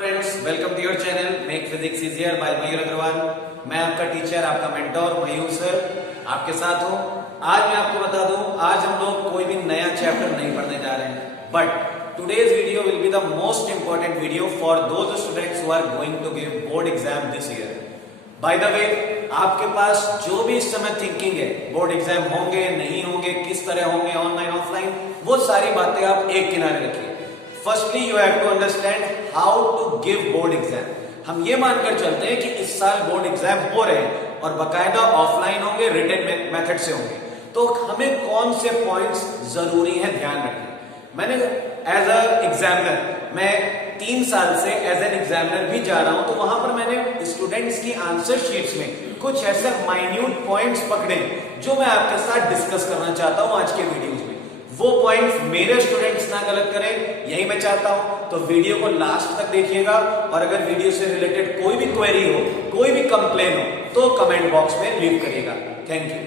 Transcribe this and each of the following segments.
Friends, welcome to your channel make physics easier by Mayur Agarwal. मैं आपका teacher, आपका mentor मयूर sir आपके साथ हूँ। आज मैं आपको बता दूं, आज हम लोग कोई भी नया चैप्टर नहीं पढ़ने जा रहे हैं, but today's video will be the most important video for those students who are going to give board exam this year. By the way, आपके पास जो भी इस समय थिंकिंग है, बोर्ड एग्जाम होंगे नहीं होंगे, किस तरह होंगे, ऑनलाइन ऑफलाइन, वो सारी बातें आप एक किनारे रखिए। Firstly you have to understand how to give board exam. हम ये मानकर चलते हैं कि इस साल बोर्ड एग्जाम हो रहे हैं और बकायदा ऑफलाइन होंगे, रिटन मेथड से होंगे, तो हमें कौन से पॉइंट्स जरूरी हैं ध्यान रखना। मैंने एज अ एग्जामिनर, मैं 3 साल से एज एन एग्जामिनर भी जा रहा हूं, तो वहां पर मैंने स्टूडेंट्स की आंसर शीट्स में कुछ ऐसे माइन्यूट पॉइंट्स पकड़े जो मैं आपके साथ डिस्कस करना चाहता हूं आज के वीडियोस में। वो पॉइंट्स मेरे स्टूडेंट्स ना गलत करें, यही मैं चाहता हूं। तो वीडियो को लास्ट तक देखिएगा, और अगर वीडियो से रिलेटेड कोई भी क्वेरी हो, कोई भी कंप्लेन हो, तो कमेंट बॉक्स में लीव करिएगा। Thank you.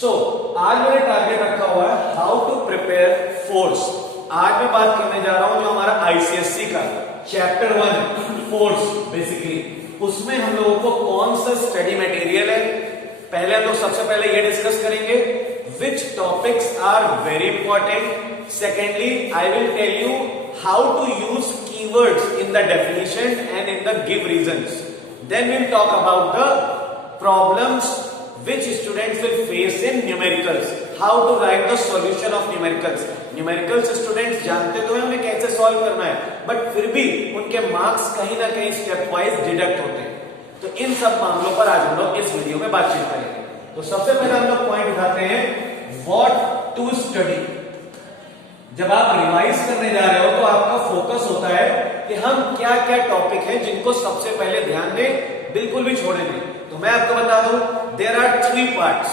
सो आज मैंने टारगेट रखा हुआ है हाउ टू प्रिपेयर फोर्स। आज मैं बात करने जा रहा हूं जो हमारा आईसीएससी का चैप्टर 1 फोर्स, बेसिकली उसमें हम लोगों को कौन सा स्टडी मटेरियल है, पहले हम लोग सबसे पहले ये डिस्कस करेंगे which topics are very important. Secondly, I will tell you how to use keywords in the definition and in the give reasons. Then we'll talk about the problems which students will face in numericals. How to write the solution of numericals. Numericals students जानते तो हैं उन्हें कैसे solve करना है, but फिर भी उनके मार्क्स कहीं ना कहीं स्टेप वाइज डिडक्ट होते हैं। तो इन सब मामलों पर आज हम लोग इस वीडियो में बातचीत करेंगे। तो सबसे पहले हम लोग पॉइंट उठाते हैं व्हाट टू स्टडी। जब आप रिवाइज करने जा रहे हो तो आपका फोकस होता है कि हम क्या क्या टॉपिक हैं जिनको सबसे पहले ध्यान दें, बिल्कुल भी छोड़े नहीं। तो मैं आपको बता दूं, देयर आर 3 पार्ट्स।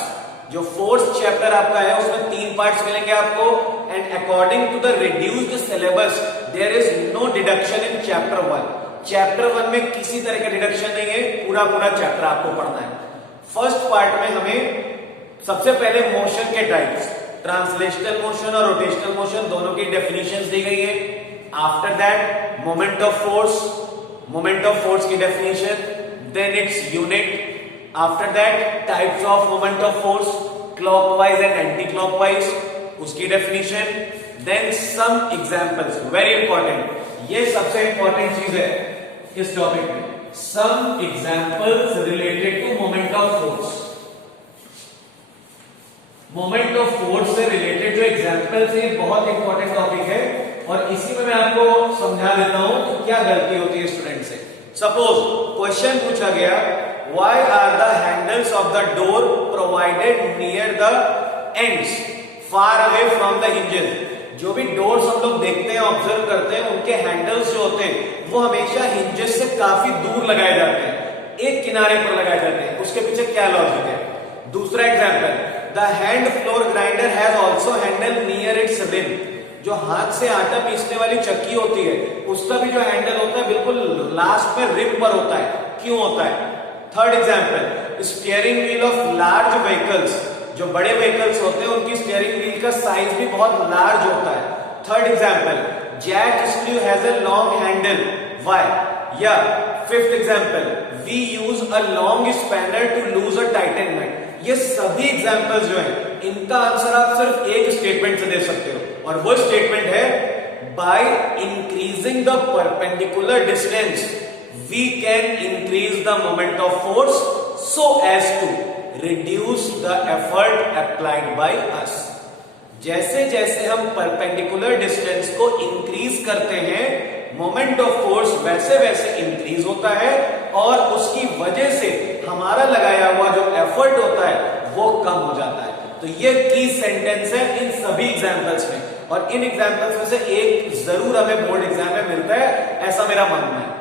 जो फोर्थ चैप्टर आपका है उसमें 3 पार्ट्स मिलेंगे आपको, and according to the reduced syllabus there is no deduction in chapter 1। Chapter 1 में किसी तरह का डिडक्शन नहीं है, पूरा चैप्टर आपको पढ़ना है। फर्स्ट पार्ट में हमें सबसे पहले मोशन के टाइप्स, ट्रांसलेशनल मोशन और रोटेशनल मोशन, दोनों की डेफिनेशंस दी गई है। After that moment of force की definition, then its unit. After that types of moment of force, clockwise and anti clockwise, उसकी definition. Then some examples, very important, ये सबसे इंपॉर्टेंट चीज है इस टॉपिक में। Some examples related to moment of force. Moment of force से related जो examples है, बहुत इंपॉर्टेंट टॉपिक है, और इसी में मैं आपको समझा देता हूं कि क्या गलती होती है स्टूडेंट से। सपोज क्वेश्चन पूछा गया, why are the handles of the door provided near the ends far away from the hinges. जो भी डोर्स हम लोग देखते हैं, ऑब्जर्व करते हैं, उनके हैंडल्स जो होते हैं वो हमेशा हिंजेस से काफी दूर लगाए जाते हैं, एक किनारे पर लगाए जाते हैं। उसके पीछे क्या लॉजिक है? दूसरा example, the hand flour grinder has also handle near its rim. जो हाथ से आटा पीसने वाली चक्की होती है, उसका भी जो हैंडल होता है बिल्कुल लास्ट में रिम पर होता है। क्यों होता है? Third example, steering wheel of large vehicles. जो बड़े व्हीकल्स होते हैं उनकी स्टीयरिंग व्हील का साइज भी बहुत लार्ज होता है। Third example, jack screw has a long handle, why? या fifth example, we use a long spanner to loose a tighten nut. ये सभी एग्जांपल्स जो हैं, इनका आंसर आप सिर्फ एक स्टेटमेंट से दे सकते हो, और वो स्टेटमेंट है, by increasing the perpendicular distance we can increase the moment of force so as to reduce the effort applied by us. जैसे जैसे हम परपेंडिकुलर डिस्टेंस को इंक्रीज करते हैं, मोमेंट ऑफ फोर्स वैसे वैसे इंक्रीज होता है, और उसकी वजह से हमारा लगाया हुआ जो एफर्ट होता है वो कम हो जाता है। तो ये की सेंटेंस है इन सभी एग्जांपल्स में, और इन एग्जांपल्स में से एक जरूर हमें बोर्ड एग्जाम में मिलता है, ऐसा मेरा मानना है।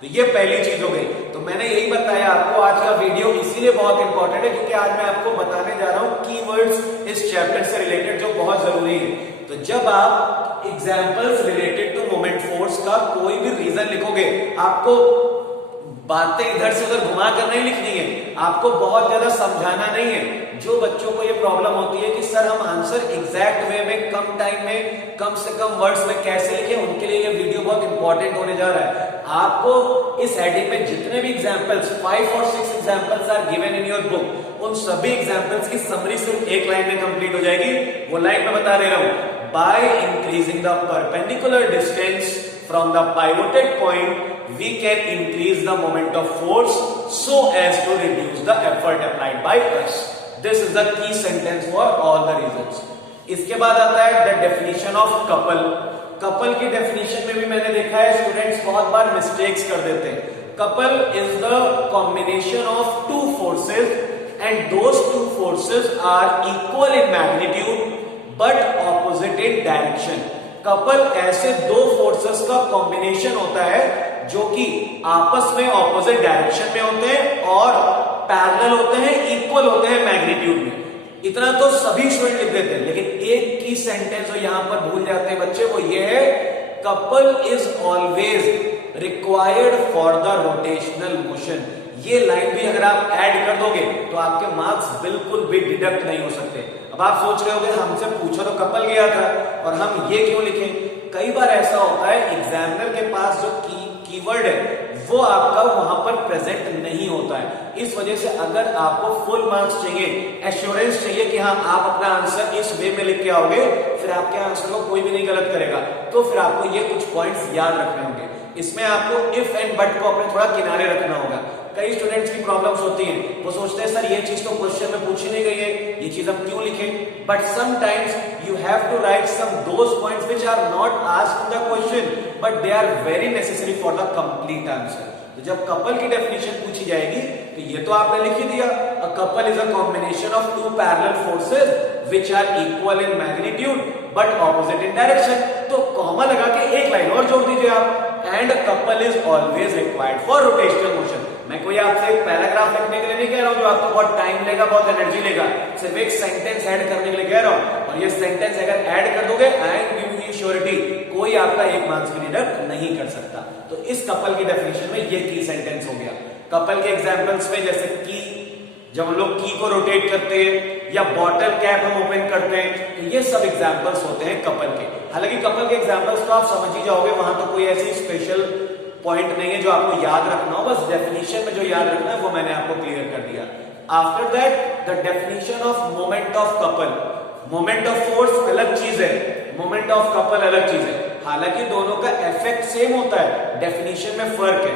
तो ये पहली चीज हो गई। तो मैंने यही बताया आपको, आज का वीडियो इसीलिए बहुत इंपॉर्टेंट है क्योंकि आज मैं आपको बताने जा रहा हूं कीवर्ड्स इस चैप्टर से रिलेटेड जो बहुत जरूरी है। तो जब आप examples related to moment force का कोई भी रीजन लिखोगे, आपको बातें इधर से उधर घुमा कर नहीं लिखनी है, आपको बहुत ज्यादा समझाना नहीं है। जो बच्चों को ये प्रॉब्लम होती है कि सर हम आंसर एग्जैक्ट वे में, कम टाइम में, कम से कम वर्ड्स में कैसे लिखें, उनके लिए ये वीडियो बहुत इंपॉर्टेंट होने जा रहा है। आपको इस हेडिंग में जितने भी एग्जांपल्स 5 और 6 examples are given in your book, उन सभी एग्जांपल्स की समरी सिर्फ एक लाइन में कंप्लीट हो जाएगी। वो लाइन मैं बता दे रहा हूं, bye increasing the perpendicular distance from the pivoted point we can increase the moment of force so as to reduce the effort applied by us. This is the key sentence for all the reasons. इसके बाद आता है the definition of couple. couple की definition में भी मैंने देखा है स्टूडेंट्स बहुत बार मिस्टेक्स कर देते हैं। couple is the combination of two forces and those two forces are equal in magnitude but opposite in direction. couple ऐसे दो फोर्सेस का कॉम्बिनेशन होता है जो कि आपस में ऑपोजिट डायरेक्शन में होते हैं और पैरेलल होते हैं, इक्वल होते हैं मैग्नीट्यूड में। इतना तो सभी स्टूडेंट लिख देते हैं, लेकिन एक की सेंटेंस जो यहां पर भूल जाते हैं बच्चे, वो ये है, couple is always required for the rotational motion. ये लाइन भी अगर आप ऐड कर दोगे तो आपके मार्क्स बिल्कुल भी डिडक्ट नहीं हो सकते। अब आप सोच रहे होगे हमसे पूछो तो कपल गया था और हम ये क्यों लिखें। कई बार ऐसा होता है एग्जामिनर के पास जो कीवर्ड है वो आपका वहां पर प्रेजेंट नहीं होता है। इस वजह से अगर आपको फुल मार्क्स चाहिए, एश्योरेंस चाहिए कि हाँ आप अपना आंसर इस वे में लिख के आओगे, फिर आपके आंसर को कोई भी नहीं गलत करेगा, तो फिर आपको ये कुछ पॉइंट्स याद रखने होंगे। इसमें आपको इफ एंड बट को अपने थोड़ा किनारे रखना होगा। कई स्टूडेंट्स की प्रॉब्लम्स होती हैं, वो सोचते हैं सर ये चीज तो क्वेश्चन में पूछी नहीं गई है, ये चीज हम क्यों लिखें। But sometimes you have to write some those points which are not asked in the question but they are very necessary for the complete answer. तो जब कपल की डेफिनेशन पूछी जाएगी तो ये तो आपने लिख ही दिया, a couple is a combination of two parallel forces which are equal in magnitude but opposite in direction. तो कॉमा लगा के एक लाइन और जोड़ दीजिए आप, and couple is always required for rotational motion. मैं कोई आपसे एक पैराग्राफ लिखने के लिए नहीं कह रहा हूं जो आपको बहुत टाइम लेगा, बहुत एनर्जी लेगा, सिर्फ एक सेंटेंस ऐड करने के लिए कह रहा हूं। और ये सेंटेंस अगर ऐड कर दोगे, I am giving you surety, कोई आपका एक मार्क्स भी डिडक्ट नहीं कर सकता। तो इस कपल की डेफिनेशन में ये की सेंटेंस हो गया। कपल के एग्जांपल्स में जैसे की, जब हम लोग की को रोटेट करते हैं या बॉटल कैप हम ओपन करते हैं, तो ये सब एग्जांपल्स होते हैं कपल के। हालांकि कपल के एग्जांपल्स तो आप समझ ही जाओगे, वहां तो कोई ऐसी स्पेशल पॉइंट नहीं है जो आपको याद रखना हो, बस डेफिनेशन में जो याद रखना है वो मैंने आपको क्लियर कर दिया। After that the definition of moment of couple. Moment of force अलग चीज है, मोमेंट ऑफ कपल अलग चीज है। हालांकि दोनों का इफेक्ट सेम होता है, डेफिनेशन में फर्क है।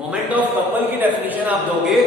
मोमेंट ऑफ कपल की डेफिनेशन आप दोगे,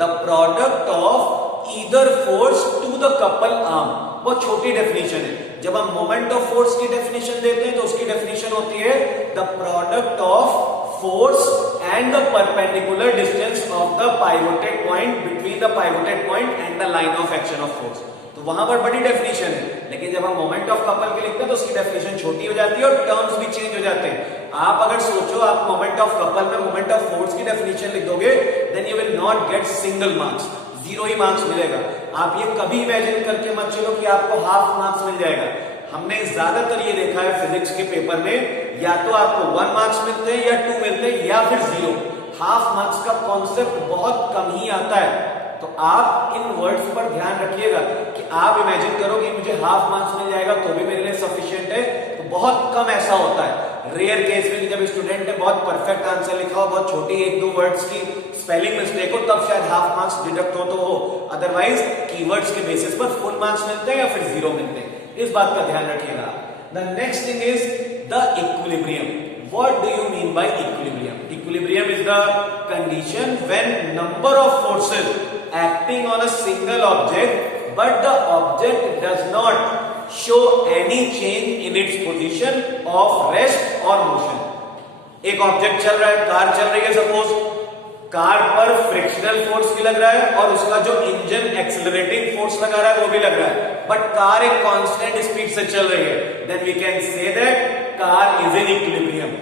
the product of either force to the couple arm. बहुत छोटी डेफिनेशन है। जब हम मोमेंट ऑफ फोर्स की डेफिनेशन देते हैं तो उसकी डेफिनेशन होती है the product of force and the perpendicular distance of the pivoted point between the pivoted point and the line of action of force। तो वहां पर बड़ी डेफिनेशन है, लेकिन जब हम मोमेंट ऑफ कपल के लिखते हैं तो उसकी डेफिनेशन छोटी हो जाती है और टर्म्स भी चेंज हो जाते हैं। आप अगर सोचो आप मोमेंट ऑफ कपल में मोमेंट ऑफ फोर्स की डेफिनेशन लिख दोगे, then you will not get single marks, 0 ही मार्क्स मिलेगा। आप ये कभी इमेजिन करके मत चलो कि आपको हाफ मार्क्स मिल जाएगा। हमने ज्यादातर ये देखा है फिजिक्स के पेपर में, या तो आपको 1 मार्क्स मिलते हैं या 2 मिलते हैं या फिर 0। हाफ मार्क्स का कॉन्सेप्ट बहुत कम ही आता है। तो आप इन वर्ड्स पर ध्यान रखिएगा कि आप इमेजिन करो कि मुझे हाफ मार्क्स मिल जाएगा तो भी मेरे लिए सफिशिएंट है, तो बहुत कम ऐसा होता है। रेयर केस में जब स्टूडेंट ने बहुत परफेक्ट आंसर लिखा हो, बहुत छोटी 1-2 वर्ड्स की स्पेलिंग मिस्टेक हो, तब शायद हाफ मार्क्स डिडक्ट हो तो हो, अदरवाइज कीवर्ड्स के बेसिस पर फुल मार्क्स मिलते हैं या फिर 0 मिलते हैं। इस बात का ध्यान रखिएगा। The next thing is the equilibrium. What do you mean by equilibrium? Equilibrium is the condition when number of forces acting on a single object but the object does not show any change in its position of rest or motion। एक object चल रहा है, car चल रही है, suppose car पर frictional force भी लग रहा है और उसका जो इंजन एक्सेलरेटिंग फोर्स लगा रहा है वो भी लग रहा है, बट कार एक कांस्टेंट स्पीड से चल रही है, then we can say that car is in equilibrium.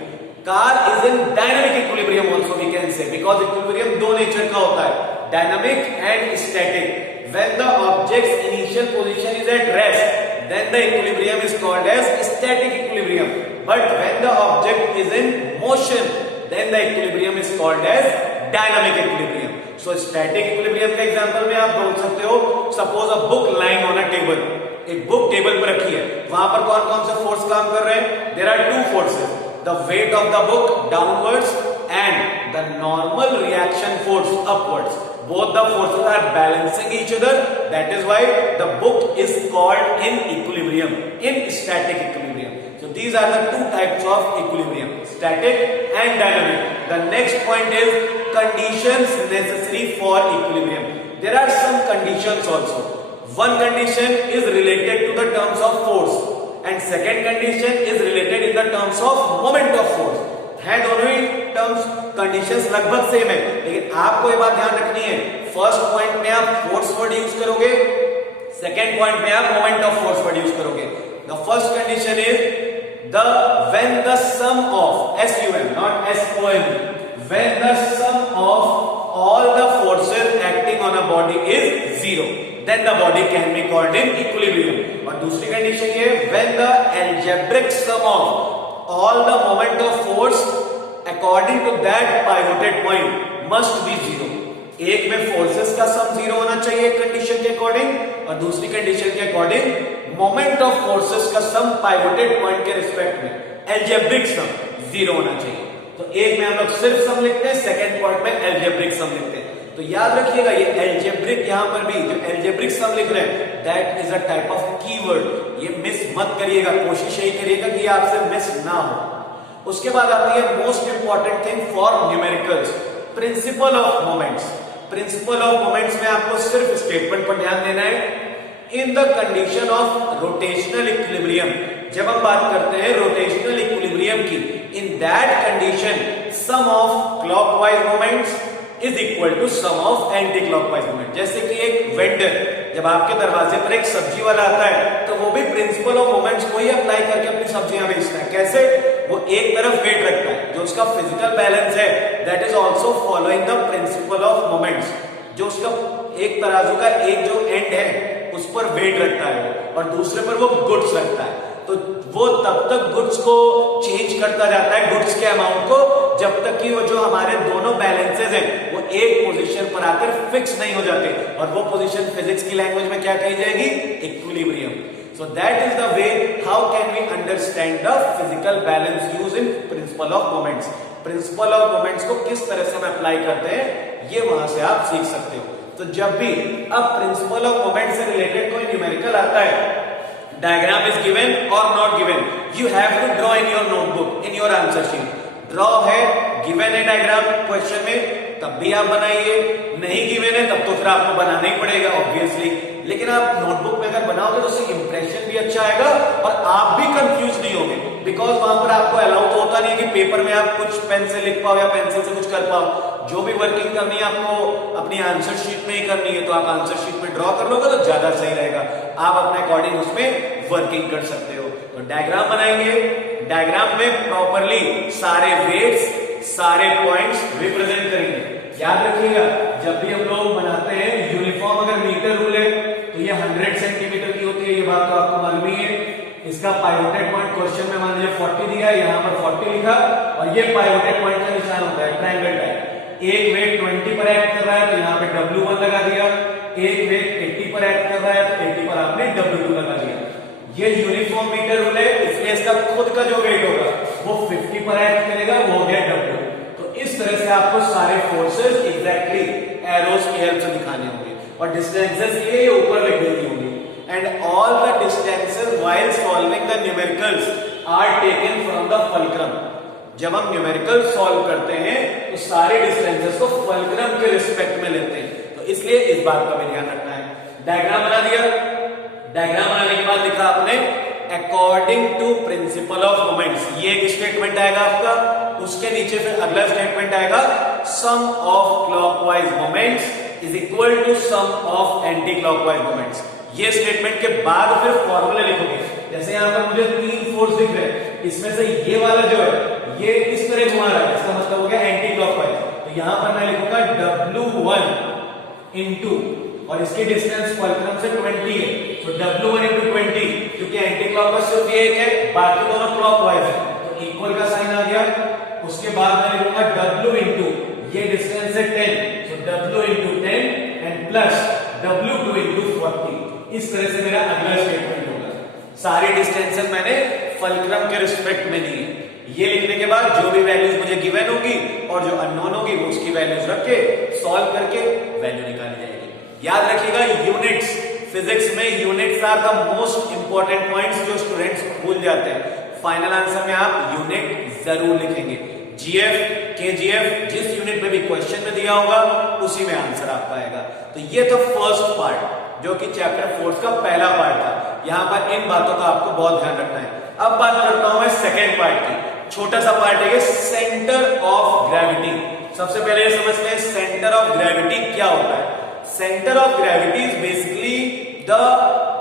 Car is in dynamic equilibrium also we can say, because equilibrium दो नेचर का होता है, dynamic and static. When the object's initial position is at rest, then the equilibrium is called as static equilibrium. But when the object is in motion, then the equilibrium is called as dynamic equilibrium. So static equilibrium का example में आप बोल सकते हो, suppose a book lying on a table. एक book table पर रखी है, वहां पर कौन कौन से फोर्स काम कर रहे हैं? There are two forces. The weight of the book downwards attraction force upwards. Both the forces are balancing each other. That is why the book is called in equilibrium, in static equilibrium. So these are the two types of equilibrium, static and dynamic. The next point is conditions necessary for equilibrium. There are some conditions also. One condition is related to the terms of force and second condition is related in the terms of moment of force. है दोनों ही terms conditions लगभग same है, लेकिन आपको ये बात ध्यान रखनी है, फर्स्ट पॉइंट में आप फोर्स वर्ड यूज करोगे, सेकंड पॉइंट में आप moment of force word use करोगे. The first condition is the when the sum of SUM not SOM, when the sum of all the forces acting on a body is zero, then the body can be called in equilibrium. और दूसरी condition ये when the algebraic sum of all the moment of force according to that pivoted point must be zero. एक में forces का sum zero होना चाहिए condition के according और दूसरी कंडीशन के अकॉर्डिंग मोमेंट ऑफ फोर्सेस का सम पाइवोटेड पॉइंट के रिस्पेक्ट में एल्जेब्रिक सम जीरो होना चाहिए. तो एक में हम लोग सिर्फ सम लिखते हैं, सेकेंड पॉइंट में एल्जेब्रिक सम लिखते हैं. तो याद रखिएगा ये एल्जेब्रिक यहां पर भी जो एल्जेब्रिक सम लिख रहे हैं that is a type of keyword. ये मिस मत करिएगा, कोशिश यही करिएगा कि आपसे मिस ना हो. उसके बाद आती है most important thing for numericals, principle of moments. Principle of moments में आपको सिर्फ स्टेटमेंट पर ध्यान देना है. In the condition of rotational equilibrium, जब हम बात करते हैं रोटेशनल इक्विलिब्रियम की, in that condition sum of clockwise moments is equal to sum of anti clockwise moment. जैसे कि एक वेंडर जब आपके दरवाजे पर एक सब्जी वाला आता है तो वो भी प्रिंसिपल ऑफ मोमेंट्स को ही अप्लाई करके अपनी सब्जियां बेचता है. कैसे? वो एक तरफ वेट रखता है, जो उसका फिजिकल बैलेंस है that is also following the principal of moments. जो उसका एक तराजू का एक जो एंड है उस पर वेट रखता है और दूसरे पर वो गुड्स रखता है. तो वो तब तक गुड्स को चेंज करता जाता है, गुड्स के अमाउंट को, जब तक कि वो जो हमारे दोनों बैलेंसेस हैं वो एक पोजीशन पर आकर फिक्स नहीं हो जाते. और वो पोजीशन फिजिक्स की लैंग्वेज में क्या कही जाएगी? Equilibrium. So that is the way how can we understand the physical balance used in principle of moments. Principle of moments को किस तरह से हम अप्लाई करते हैं ये वहां से आप सीख सकते हो. तो जब भी अब प्रिंसिपल ऑफ मोमेंट से रिलेटेड कोई न्यूमेरिकल आता है, डायग्राम इज गिवन और not given, you have to draw in your notebook, in your answer sheet. Draw है, गिवन है डायग्राम क्वेश्चन में तब भी आप बनाइए, नहीं गिवन है तब तो फिर आपको बनाना ही पड़ेगा ऑब्वियसली. लेकिन आप नोटबुक में अगर बनाओगे तो उससे इंप्रेशन भी अच्छा आएगा और आप भी कंफ्यूज नहीं होंगे, बिकॉज वहां पर आपको अलाउ तो होता नहीं कि पेपर में आप कुछ पेन से लिख पाओ या पेंसिल से कुछ कर पाओ. जो भी वर्किंग करनी है आपको अपनी आंसर शीट में ही करनी है, तो आप आंसर शीट में ड्रॉ कर लोगे तो ज्यादा सही रहेगा. आप अपने अकॉर्डिंग उसमें वर्किंग कर सकते हो. तो डायग्राम बनाएंगे, डायग्राम में प्रॉपरली सारे वेट्स, सारे पॉइंट्स रिप्रेजेंट करेंगे. याद रखिएगा जब भी हम लोग बनाते हैं यूनिफॉर्म अगर मीटर रूल है तो ये 100 सेंटीमीटर की होती है, ये बात तो आपको मालूम ही है. इसका पाइवोटेड पॉइंट क्वेश्चन में मान लीजिए 40 दिया है, यहाँ पर 40 लिखा और ये पाइवोटेड पॉइंट का निशान होता है ट्रायंगल टाइप. एक वेट 20 पर एक्ट कर रहा है तो यहाँ पे W1 लगा दिया, एक वेट 80 पर एक्ट कर रहा है तो 80 पर आपने W2 लगा दिया. ये यूनिफॉर्म मीटर रूल है, इसलिए इसका खुद का जो वेट होगा वो 50 पर एक्ट करेगा, वो हो गया W. तो इस तरह से आपको सारे फोर्सेस एग्जैक्टली एरोस की हेल्प से दिखाने होंगे और डिस्टेंसेस ये ऊपर लिख देनी होंगी. And all the distances while solving the numericals are taken from the fulcrum. जब हम न्यूमेरिकल सॉल्व करते हैं तो सारे डिस्टेंसेस को फल्क्रम के रिस्पेक्ट में लेते हैं, तो इसलिए इस बात का भी ध्यान रखना है. डायग्राम बना दिया, डायग्राम बनाने के बाद लिखा आपने according to principle of moments. ये एक स्टेटमेंट आएगा आपका, उसके नीचे फिर अगला स्टेटमेंट आएगा sum of clockwise moments is equal to sum of anti clockwise moments. ये स्टेटमेंट के बाद फिर फॉर्मूले लिखोगे. जैसे यहां पर मुझे 3 फोर्स दिख रहे हैं, इसमें से ये वाला जो है ये इस तरह घुमा रहा है, इसका मतलब हो गया एंटी क्लॉकवाइज. तो यहां पर मैं लिखूंगा W1 इंटू और इसकी डिस्टेंस फल्क्रम से 20 है, तो W1 इंटू 20, क्योंकि एंटी क्लॉकवाइज सिर्फ ये एक है, बाकी दोनों क्लॉकवाइज है, तो इक्वल का साइन आ गया. उसके बाद मैं लिखूंगा W इंटू ये डिस्टेंस है 10, तो W into 10 and plus W2 into 40. इस तरह से मेरा अगला स्टेटमेंट होगा. सारी डिस्टेंसेस मैंने फल्क्रम के रिस्पेक्ट में ली. ये लिखने के बाद जो भी वैल्यूज मुझे गिवन होगी और जो अननोन होगी वो उसकी वैल्यूज रख के सॉल्व करके वैल्यू निकाली जाएगी। याद रखिएगा यूनिट्स, फिजिक्स में units are the most important points जो स्टूडेंट्स भूल जाते हैं। फाइनल आंसर में आप यूनिट जरूर लिखेंगे। जीएफ, केजीएफ जिस यूनिट में भी क्वेश्चन में दिया होगा उसी में आंसर आपका आएगा। तो ये था फर्स्ट पार्ट जो कि चैप्टर 4 का पहला पार्ट था। यहां पर इन बातों का आपको बहुत ध्यान रखना है। अब बात करता हूं मैं सेकेंड पार्ट की। छोटा सा पार्ट है सेंटर ऑफ ग्रेविटी। सबसे पहले ये समझते हैं सेंटर ऑफ ग्रेविटी क्या होता है। Centre of gravity is basically the,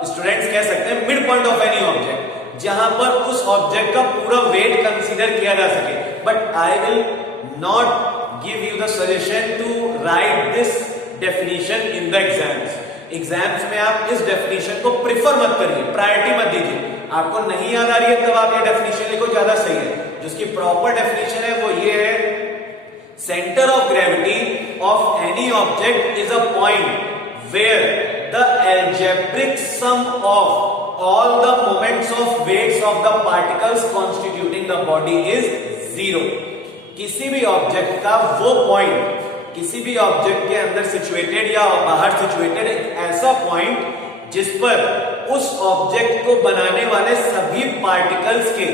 students कह सकते हैं, mid point of any object, जहां पर उस ऑब्जेक्ट का पूरा वेट कंसीडर किया जा सके। But I will not give you the suggestion to write this definition in the exams. Exams में आप इस डेफिनेशन को प्रिफर मत करिए, प्रायोरिटी मत दीजिए। आपको नहीं याद आ रही है तब आप ये डेफिनेशन लिखो, ज्यादा सही है। जिसकी प्रॉपर डेफिनेशन है वो ये है, centre of gravity of any object is a point where the algebraic sum of all the moments of weights of the particles constituting the body is zero। किसी भी ऑब्जेक्ट का वो पॉइंट, किसी भी ऑब्जेक्ट के अंदर सिचुएटेड या बाहर सिचुएटेड एक ऐसा पॉइंट जिस पर उस ऑब्जेक्ट को बनाने वाले सभी पार्टिकल्स के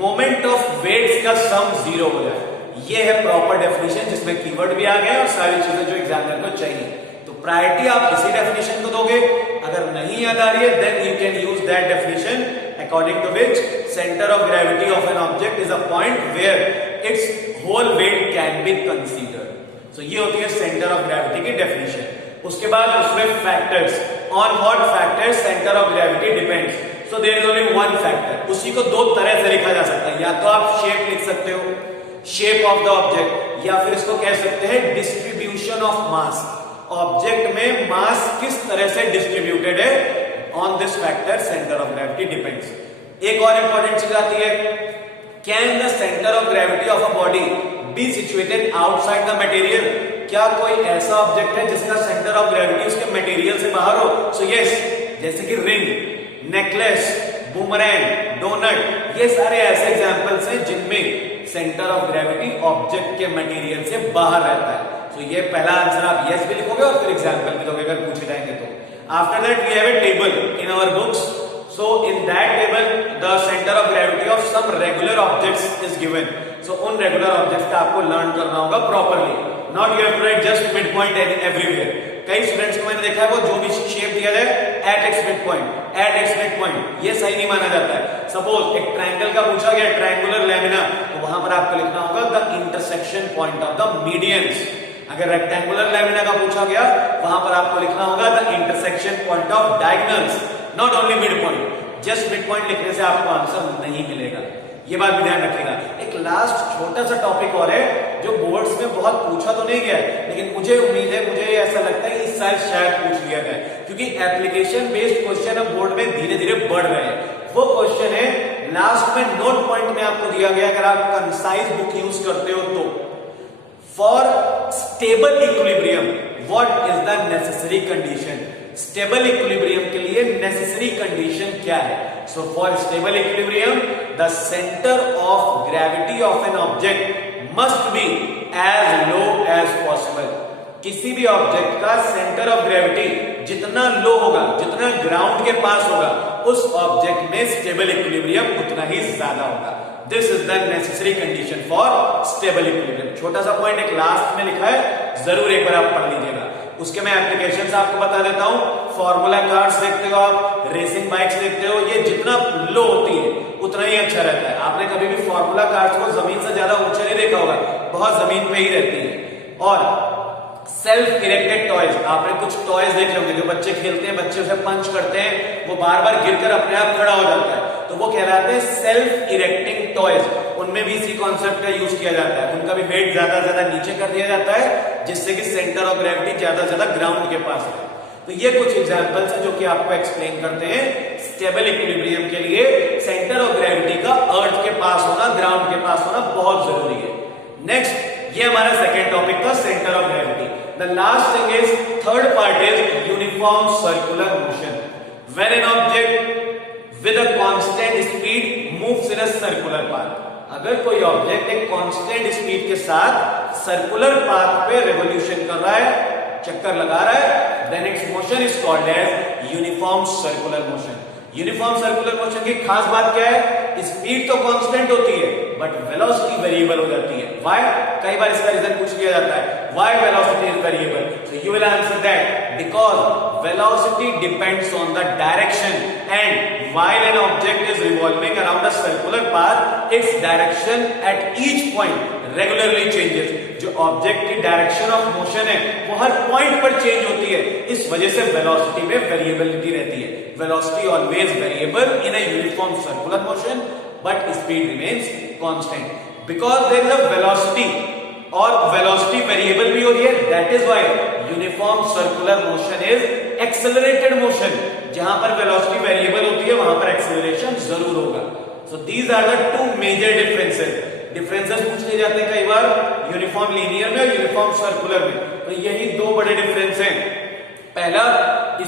मोमेंट ऑफ वेट्स का सम जीरो हो जाए। ये है प्रॉपर डेफिनेशन जिसमें कीवर्ड भी आ गए और सारी चीजें जो एग्जामिनर को चाहिए। तो प्रायोरिटी आप इसी डेफिनेशन को दोगे। अगर नहीं याद आ रही है then you can use that definition according to which centre of gravity of an object is a point where its whole weight can be considered. So ये होती है सेंटर ऑफ ग्रेविटी की डेफिनेशन। उसके बाद उसमें factors, on what factors centre of gravity depends. So there is only one factor. उसी को दो तरह से लिखा जा सकता है, या तो आप शेप लिख सकते हो, शेप ऑफ द ऑब्जेक्ट, या फिर इसको कह सकते हैं डिस्ट्रीब्यूशन ऑफ मास। ऑब्जेक्ट में मास किस तरह से डिस्ट्रीब्यूटेड है, on this factor centre of gravity depends. एक और इंपॉर्टेंट चीज आती है, can the centre of gravity of a body be situated outside the material. क्या कोई ऐसा ऑब्जेक्ट है जिसका सेंटर ऑफ ग्रेविटी उसके मटेरियल से बाहर हो? सो यस, जैसे कि रिंग, नेकलेस, बूमरैंग, डोनट, ये सारे ऐसे एग्जांपल्स हैं जिनमें सेंटर ऑफ ग्रेविटी ऑब्जेक्ट के मटेरियल से बाहर रहता है। तो ये पहला आंसर आप यस भी लिखोगे और फिर एग्जांपल भी दोगे अगर पूछे जाएंगे तो। After that we have a table in our books. So in that table the centre of gravity of some regular objects is given. So उन रेगुलर ऑब्जेक्ट्स का आपको लर्न करना होगा properly, not you have to write just mid point everywhere. कई students को मैंने देखा है वो जो भी शेप दिया जाए at X mid point, at X mid point, ये सही नहीं माना जाता है। सपोज एक ट्रायंगल का पूछा गया, ट्रायंगुलर लैमिना, तो वहां पर आपको लिखना होगा the intersection point of the medians. अगर रेक्टेंगुलर लैमिना का पूछा गया वहां पर आपको लिखना होगा the intersection point of diagonals, not only mid point. Just mid point लिखने से आपको आंसर नहीं मिलेगा, ये बात भी ध्यान रखिएगा। एक लास्ट छोटा सा टॉपिक और है जो बोर्ड्स में बहुत पूछा तो नहीं गया है, लेकिन मुझे उम्मीद है, मुझे ऐसा लगता है कि इस साल शायद पूछ लिया गया, क्योंकि एप्लीकेशन बेस्ड क्वेश्चन अब बोर्ड में धीरे धीरे बढ़ रहे हैं। वो क्वेश्चन है लास्ट में नोट पॉइंट में आपको दिया गया, अगर आप कंसाइज बुक यूज करते हो तो, for stable equilibrium what is the necessary condition. Stable equilibrium के लिए नेसेसरी कंडीशन क्या है? So for stable equilibrium the centre of gravity of an object must be as low as possible. किसी भी object का सेंटर ऑफ ग्रेविटी जितना लो होगा, जितना ग्राउंड के पास होगा, उस ऑब्जेक्ट में स्टेबल इक्विलिब्रियम उतना ही ज्यादा होगा। This is the necessary condition for stable equilibrium. छोटा सा पॉइंट एक लास्ट में लिखा है, जरूर एक बार आप पढ़ लीजिएगा। उसके मैं एप्लीकेशंस आपको बता देता हूं। फॉर्मूला कार्स देखते हो आप, रेसिंग बाइक्स देखते हो, ये जितना लो होती है उतना ही अच्छा रहता है। आपने कभी भी फॉर्मूला कार्स को जमीन से ज्यादा ऊंचा नहीं देखा होगा, बहुत जमीन पे ही रहती है। और सेल्फ इरेक्टेड टॉयज, आपने कुछ टॉयज देखे होंगे जो बच्चे खेलते हैं, बच्चे उसे पंच करते हैं, वो बार बार गिरकर अपने आप खड़ा हो जाता है, तो वो कहलाते हैं सेल्फ इरेक्टिंग टॉयज। उनमें भी इसी कॉन्सेप्ट का यूज किया जाता है, उनका भी वेट ज्यादा ज्यादा नीचे कर दिया जाता है जिससे कि सेंटर ऑफ ग्रेविटी ज्यादा ज्यादा ग्राउंड के पास है। तो ये कुछ एग्जांपल्स हैं जो कि आपको एक्सप्लेन करते हैं स्टेबल इक्विलिब्रियम के लिए सेंटर ऑफ ग्रेविटी का अर्थ के पास होना, ग्राउंड के पास होना बहुत जरूरी है। नेक्स्ट, ये हमारा सेकेंड टॉपिक था centre of gravity. The last thing is, third part is uniform circular motion. When an object with a constant speed moves in a circular path। अगर कोई ऑब्जेक्ट एक कांस्टेंट स्पीड के साथ circular path पे revolution कर रहा है, चक्कर लगा रहा है, then its motion is called as uniform circular motion. Uniform circular motion की खास बात क्या है? स्पीड तो कांस्टेंट होती है बट वेलोसिटी वेरिएबल हो जाती है। व्हाई? कई बार इसका रीजन पूछ लिया जाता है, why velocity is variable? So you will answer that because velocity depends on the direction and while N object is revolving around a circular path, its direction at each point regularly changes. जो object की direction of motion है वो हर point पर change होती है, इस वजह से वेलोसिटी में वेरिएबिलिटी रहती है। Velocity always variable in a uniform circular motion but speed remains constant because there is a velocity, और वेलोसिटी वेरिएबल भी होती है। That is why uniform circular motion is accelerated motion. जहां पर वेलोसिटी वेरिएबल होती है वहां पर एक्सेलरेशन जरूर होगा। So these are the two major differences पूछ लिए जाते हैं कई बार यूनिफॉर्म लीनियर में और यूनिफॉर्म सर्कुलर में। तो यही दो बड़े डिफरेंस हैं। पहला,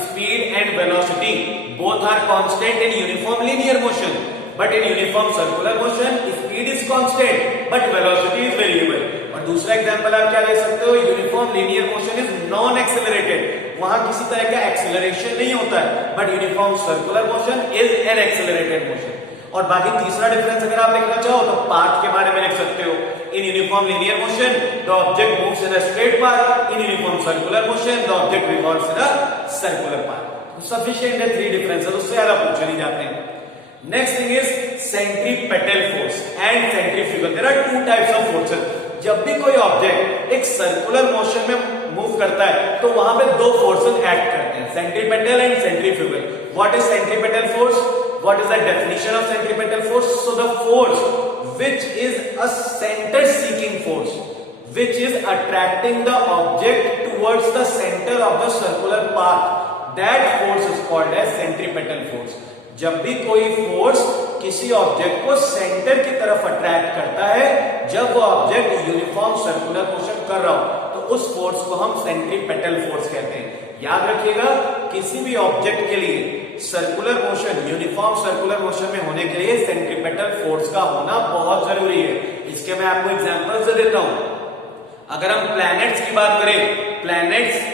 speed and velocity both are constant in uniform linear motion but in uniform circular motion speed is constant but velocity is variable. और दूसरा एग्जांपल आप क्या ले सकते हो? Uniform linear motion is non accelerated, वहां किसी तरह का एक्सेलरेशन नहीं होता है, but uniform circular motion is an accelerated motion. और बाकी तीसरा डिफरेंस अगर आप लिखना चाहो तो पाथ के बारे में लिख सकते हो। In uniform linear motion the object moves in a straight path, in uniform circular motion the object revolves in a circular path. Sufficient है थ्री डिफरेंसेस, उससे ज्यादा पूछे नहीं जाते हैं। Next thing is centripetal force and centrifugal. There are two types of forces. जब भी कोई ऑब्जेक्ट एक सर्कुलर मोशन में मूव करता है तो वहां पे दो फोर्सेस एक्ट करते हैं, centripetal and centrifugal. What is centripetal force? What is the definition of centripetal force? So the force which is a center seeking force which is attracting the object towards the center of the circular path, that force is called as centripetal force. जब भी कोई force किसी object को centre की तरफ attract करता है, जब वो ऑब्जेक्ट यूनिफॉर्म सर्कुलर मोशन कर रहा हो, तो उस फोर्स को हम सेंट्रीपेटल फोर्स कहते हैं। याद रखिएगा, किसी भी ऑब्जेक्ट के लिए circular motion, uniform circular motion में होने के लिए सेंट्रीपेटल फोर्स का होना बहुत जरूरी है। इसके मैं आपको एग्जांपल्स दे देता हूं। अगर हम प्लैनेट्स की बात करें, प्लैनेट्स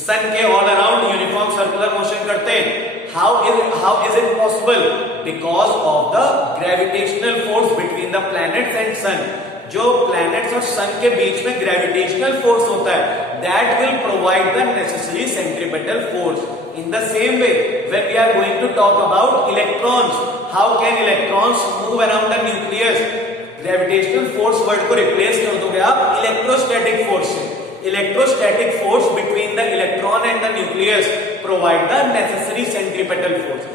सन के all around uniform circular motion करते हैं। How is it possible? Because of the gravitational force between the planets and sun. जो प्लैनेट्स और सन के बीच में ग्रेविटेशनल फोर्स होता है, that will provide the necessary centripetal force. In the same way, when we are going to talk about electrons, how can electrons move around the nucleus? Gravitational force word को replace कर दोगे आप electrostatic force से। Electrostatic force between the electron and the nucleus provide the necessary centripetal force.